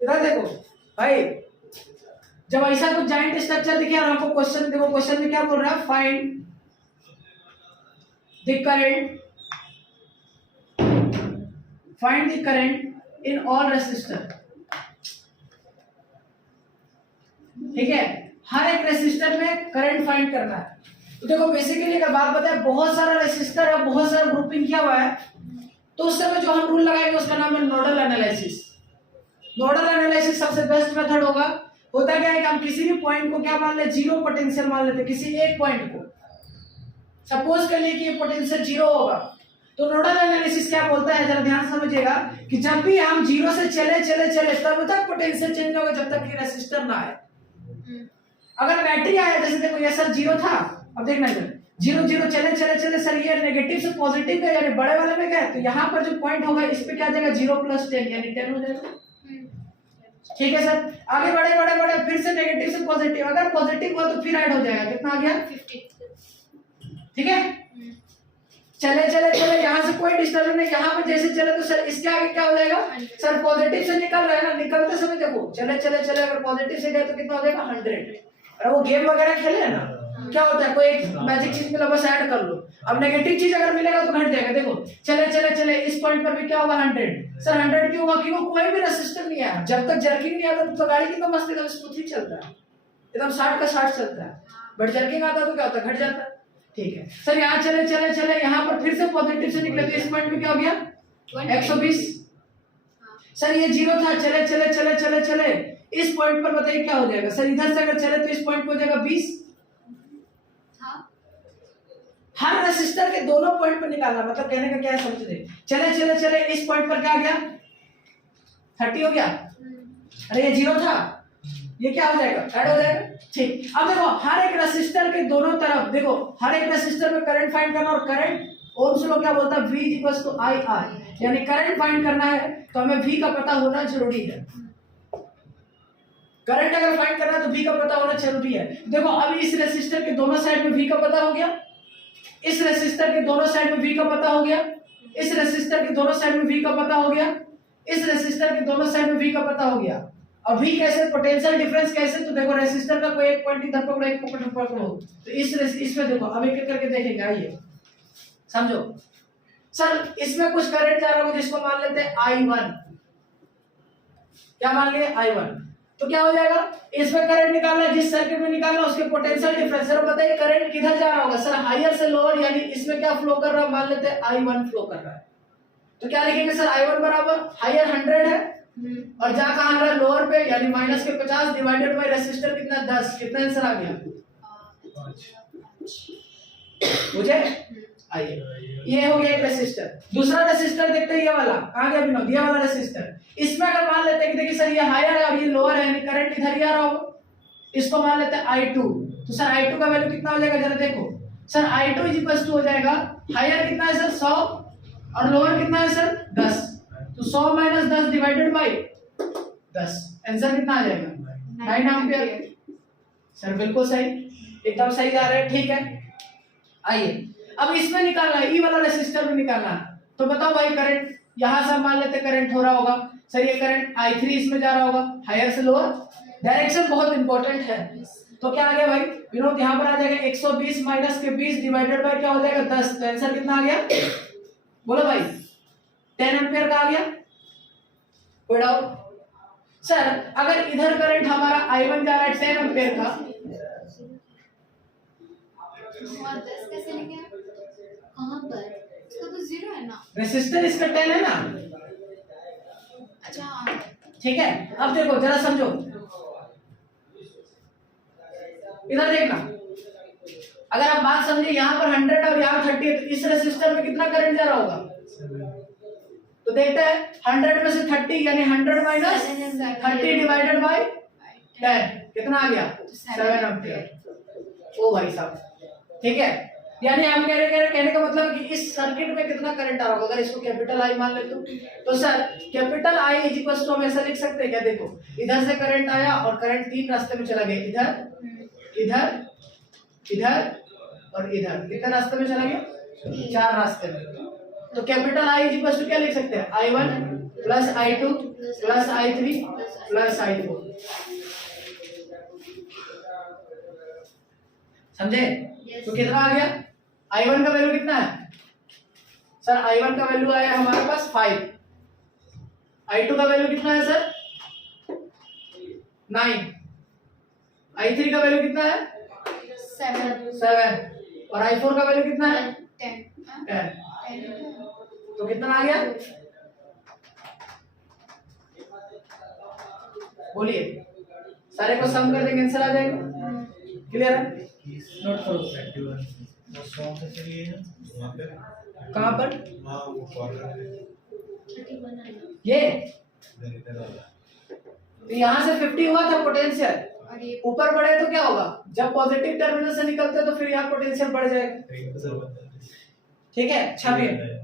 इधर देखो भाई, जब ऐसा कुछ जाइंट स्ट्रक्चर दिखे और आपको क्वेश्चन देखो, क्वेश्चन में क्या बोल रहा है, find the current in all resistor. ठीक है, हर एक रेसिस्टर में करंट फाइंड करना है। तो देखो बेसिकली अगर बात बताए, बहुत सारा रेसिस्टर है, बहुत सारा ग्रुपिंग किया हुआ है, तो उस समय जो हम रूल लगाएंगे उसका नाम है नोडल एनालिसिस। नोडल एनालिसिस सबसे बेस्ट मेथड होगा। होता क्या है कि हम किसी भी पॉइंट को क्या मान ले, जीरो पोटेंशियल मान लेते, किसी एक पॉइंट को सपोज कर लिए कि ये पोटेंशियल जीरो होगा, तो नोडल एनालिसिस क्या बोलता है, जरा ध्यान समझिएगा, कि जब भी हम जीरो से चले चले चले तब तक पोटेंशियल चेंज होगा जब तक कि रेसिस्टर ना आए। अगर बैटरी आया, जैसे देखो ये सर जीरो था, अब देखना इधर जीरो जीरो चले चले चले सर ये नेगेटिव से पॉजिटिव गए यानी बड़े वाले में गए, तो यहाँ पर जो पॉइंट होगा इस पे क्या आ जाएगा, 0 + 10 यानी 10 हो जाएगा। ठीक है सर, आगे बढ़े बढ़े बढ़े फिर से नेगेटिव से पॉजिटिव, अगर पॉजिटिव हुआ तो फिर ऐड हो जाएगा, कितना आ गया 50। ठीक है, चले चले चले यहाँ से कोई डिस्टर्ब नहीं, यहाँ पर जैसे चले तो सर इसके आगे क्या हो जाएगा, सर पॉजिटिव से निकल रहा है ना, निकलते समय देखो चले चले चले अगर पॉजिटिव से गए तो कितना हो जाएगा 100। अरे वो गेम वगैरह खेले है ना, क्या होता है, कोई एक मैजिक चीज मिला बस ऐड कर लो, अब नेगेटिव चीज अगर मिलेगा तो घट जाएगा। देखो चले चले चले इस पॉइंट पर भी क्या होगा 100, सर 100 क्यों होगा, क्योंकि कोई भी रेसिस्टर नहीं आया, जब तक जर्किंग नहीं आता तो गाड़ी कितना मस्त एकदम स्मूथली चलता है, एकदम 60 का 60 चलता है, बट जर्किंग आता तो क्या होता है, घट जाता है। ठीक है सर, यहाँ चले चले चले यहाँ पर फिर से पॉजिटिव से निकले तो इस पॉइंट में क्या हो गया 120। सर ये जीरो था, चले चले चले चले चले इस पॉइंट पर बताइए क्या हो जाएगा, सर इधर से अगर चले तो इस पॉइंट पर हो जाएगा 20। हर रेसिस्टर के दोनों पॉइंट पर निकालना, मतलब कहने का क्या है समझ रहे, चले चले चले इस पॉइंट पर क्या आ गया 30 हो गया, अरे ये जीरो था, ये क्या हो जाएगा ऐड हो जाएगा। ठीक, अब देखो हर एक रेसिस्टर के दोनों तरफ देखो, हर एक रेसिस्टर में करंट फाइंड करना, और करंट ओम्स लॉ क्या बोलता है, V = IR, यानी करंट फाइंड करना है तो हमें V का पता होना जरूरी है। करंट अगर फाइंड करना है तो V का पता होना जरूरी है। देखो अब इस रेसिस्टर के दोनों साइड में V का पता हो गया, इस रेसिस्टर के दोनों साइड में V का पता हो गया, इस रेसिस्टर के दोनों साइड में V का पता हो गया, इस रेसिस्टर के दोनों साइड में V का पता हो गया। अब V कैसे, पोटेंशियल डिफरेंस कैसे, तो देखो रेसिस्टर का कोई एक पॉइंट इधर पकड़ो, एक पॉइंट पकड़ो, तो इसमें देखो अब एक करके देखेंगे, आइए समझो। सर इसमें कुछ करंट जा रहा होगा जिसको मान लेते हैं I1, क्या मान लिए I1, तो क्या हो जाएगा, इसमें करंट निकालना है, जिस सर्किट में निकालना उसके पोटेंशियल डिफरेंस। सर बताइए करंट किधर जा रहा होगा, सर हायर से लोअर, यानी इसमें क्या फ्लो कर रहा है, मान लेते हैं I1 फ्लो कर रहा है, तो क्या लिखेंगे सर I1 बराबर हायर 100 है और जा कहां आ रहा है लोअर पे, यानी माइनस के 50 डिवाइडेड बाय रेसिस्टर कितना 10, कितना आंसर आ गया 5। मुझे आइए ये हो गया एक रेसिस्टर। दूसरा रेसिस्टर देखते हैं, ये वाला कहां गया विनोद, ये वाला रेसिस्टर, इसमें अगर मान लेते हैं कि देखिए सर ये हायर है और ये लोअर है, यानी करंट इधर ही आ रहा होगा, इसको मान लेते हैं I2, तो सर I2 का वैल्यू कितना हो जाएगा, जरा देखो सर I2 = हो जाएगा, हायर कितना है सर 100 और लोअर कितना है सर 10, तो 100 - 10 डिवाइडेड बाय 10, आंसर कितना आ जाएगा 9 एम्पीयर। सर बिल्कुल सही, एकदम सही जा रहा है। ठीक है, आइए अब इसमें निकालना है, ई वाला रेसिस्टर में निकालना है, तो बताओ भाई करंट यहां से मान लेते करंट हो रहा होगा, सर ये करंट I3 इसमें जा रहा होगा, हायर से लोअर, डायरेक्शन बहुत इंपॉर्टेंट है, तो क्या आ गया भाई विनोद, यहाँ पर आ जाएगा 120 माइनस के 20 डिवाइडेड बाय क्या हो जाएगा 10, तो आंसर कितना आ गया, बोलो भाई 10 एम्पीयर का आ गया। कोई डाउट? सर अगर इधर करंट हमारा I1 जा रहा है 10 एम्पीयर का, और 10 कैसे लेंगे कहां पर, इसका तो 0 है ना, रेसिस्टर इसका 10 है ना, अच्छा ठीक है। अब देखो जरा समझो, इधर देखना, अगर आप बात समझे यहाँ पर 100 और यहाँ 30 है, तो इस रेसिस्टर में कितना करंट जा रहा होगा, तो देखते हैं 100 में से 30 यानी 100 माइनस 30 डिवाइडेड बाय 10 कितना आ गया 7 एम्पीयर। ओ भाई साहब, ठीक है, यानी हम कहने का मतलब कि इस सर्किट में कितना करंट आ रहा होगा, अगर इसको कैपिटल I मान ले तो सर कैपिटल I = हम ऐसा लिख सकते हैं क्या, देखो इधर से करंट आया और करंट 3 रास्ते में चला गया, इधर इधर इधर और इधर, कितने रास्ते में चला गया 4 रास्ते में, तो कैपिटल I = क्या लिख सकते हैं I1 plus I2 plus I3 plus I4। समझे? तो कितना आ गया? I1 का वैल्यू कितना है सर? I1 का वैल्यू आया हमारे पास 5। I2 का वैल्यू कितना है सर? 9। I3 का वैल्यू कितना है? 7। और I4 का वैल्यू कितना है? 10। तो कितना आ गया? बोलिए, सारे को सम कर देंगे आंसर आ जाएगा। क्लियर है? नोट करो। कहाँ पर? ये तो यहाँ से 50 हुआ था पोटेंशियल, ऊपर बढ़े तो क्या होगा? जब पॉजिटिव टर्मिनल से निकलते हैं तो फिर यहाँ पोटेंशियल बढ़ जाएगा। ठीक है, छापिए।